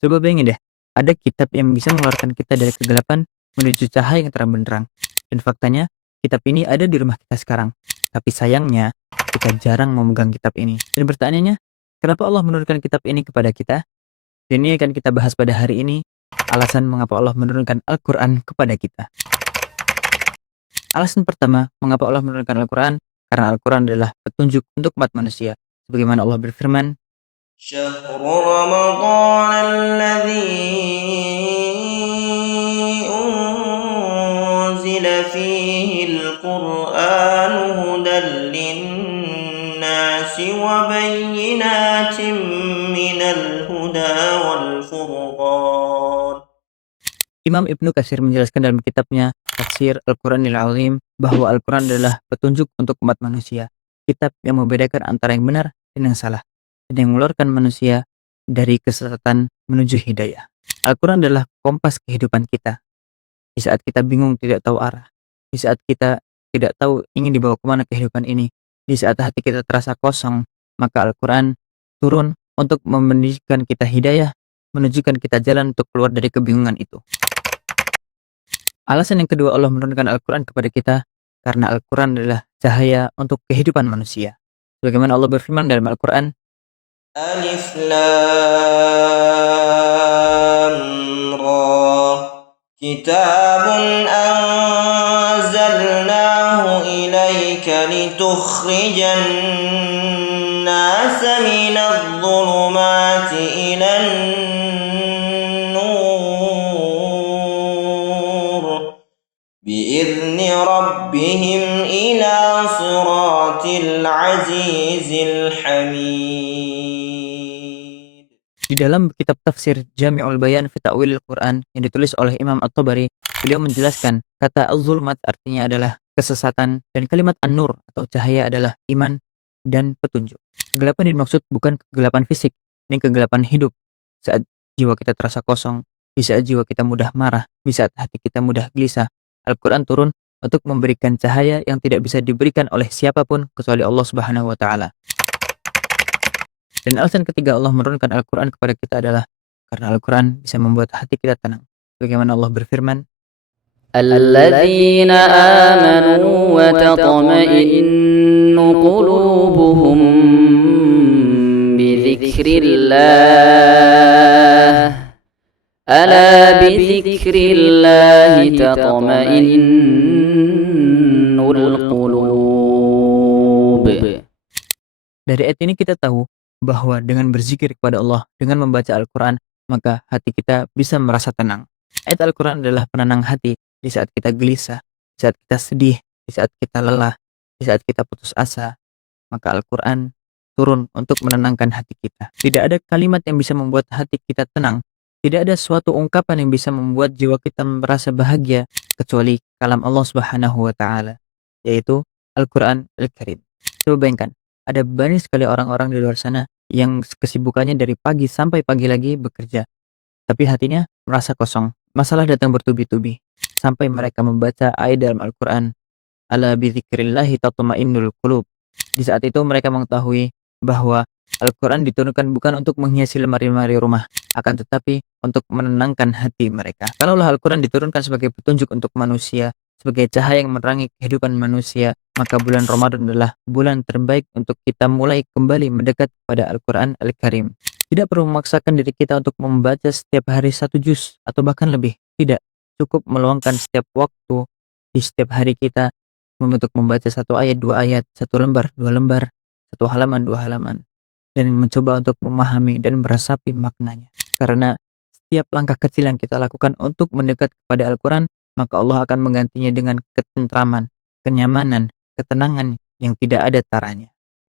Coba bayangin deh, ada kitab yang bisa mengeluarkan kita dari kegelapan menuju cahaya yang terang benderang. Dan faktanya, kitab ini ada di rumah kita sekarang. Tapi sayangnya, kita jarang memegang kitab ini. Dan pertanyaannya, kenapa Allah menurunkan kitab ini kepada kita? Dan ini akan kita bahas pada hari ini, alasan mengapa Allah menurunkan Al-Quran kepada kita. Alasan pertama, mengapa Allah menurunkan Al-Quran? Karena Al-Quran adalah petunjuk untuk umat manusia. Sebagaimana Allah berfirman, شهر رمضان الذي أنزل فيه القرآن هدى للناس وبينات من الهدى والفرقان. Imam Ibnu Katsir menjelaskan dalam kitabnya Tafsir Al-Quranil Azim bahwa Al-Quran adalah petunjuk untuk umat manusia, kitab yang membedakan antara yang benar dan yang salah, dan yang mengeluarkan manusia dari kesesatan menuju hidayah. Al-Quran adalah kompas kehidupan kita. Di saat kita bingung tidak tahu arah, di saat kita tidak tahu ingin dibawa kemana kehidupan ini, di saat hati kita terasa kosong, maka Al-Quran turun untuk memberikan kita hidayah, menunjukkan kita jalan untuk keluar dari kebingungan itu. Alasan yang kedua Allah menurunkan Al-Quran kepada kita, karena Al-Quran adalah cahaya untuk kehidupan manusia. Bagaimana Allah berfirman dalam Al-Quran, ألف لام را كتاب أنزلناه إليك لتخرج الناس من الظلمات إلى النور بإذن ربهم إلى صراط العزيز الحميد. di dalam kitab tafsir Jami'ul Bayan fi Ta'wilil Quran yang ditulis oleh Imam At-Tabari, beliau menjelaskan kata az-zulmat artinya adalah kesesatan dan kalimat an-nur atau cahaya adalah iman dan petunjuk. Kegelapan dimaksud bukan kegelapan fisik, ini kegelapan hidup. Saat jiwa kita terasa kosong, di saat jiwa kita mudah marah, di saat hati kita mudah gelisah, Al-Quran turun untuk memberikan cahaya yang tidak bisa diberikan oleh siapapun kecuali Allah Subhanahu wa Ta'ala. Dan alasan ketiga Allah menurunkan Al-Quran kepada kita adalah karena Al-Quran bisa membuat hati kita tenang. Bagaimana Allah berfirman, الذين آمنوا وتطمئن قلوبهم بذكر الله ألا بذكر الله تطمئن القلوب. dari ayat ini kita tahu bahwa dengan berzikir kepada Allah, dengan membaca Al-Quran, maka hati kita bisa merasa tenang. Ayat Al-Quran adalah penenang hati di saat kita gelisah, di saat kita sedih, di saat kita lelah, di saat kita putus asa. Maka Al-Quran turun untuk menenangkan hati kita. Tidak ada kalimat yang bisa membuat hati kita tenang. Tidak ada suatu ungkapan yang bisa membuat jiwa kita merasa bahagia kecuali kalam Allah Subhanahu wa Ta'ala, yaitu Al-Quran Al-Karim. Coba bayangkan, ada banyak sekali orang-orang di luar sana yang kesibukannya dari pagi sampai pagi lagi bekerja, tapi hatinya merasa kosong. Masalah datang bertubi-tubi sampai mereka membaca ayat dalam Al-Quran, ala bidzikrillahi tatma'innul qulub. Di saat itu mereka mengetahui bahwa Al-Quran diturunkan bukan untuk menghiasi lemari-lemari rumah, akan tetapi untuk menenangkan hati mereka. Kalaulah Al-Quran diturunkan sebagai petunjuk untuk manusia, sebagai cahaya yang menerangi kehidupan manusia, maka bulan Ramadan adalah bulan terbaik untuk kita mulai kembali mendekat pada Al-Quran Al-Karim. Tidak perlu memaksakan diri kita untuk membaca setiap hari 1 juz atau bahkan lebih. Tidak, cukup meluangkan setiap waktu di setiap hari kita untuk membaca 1 ayat, 2 ayat, 1 lembar, 2 lembar, 1 halaman, 2 halaman, dan mencoba untuk memahami dan meresapi maknanya. Karena setiap langkah kecil yang kita lakukan untuk mendekat kepada Al-Quran, maka Allah akan menggantinya dengan ketentraman, kenyamanan, ketenangan yang tidak ada taranya.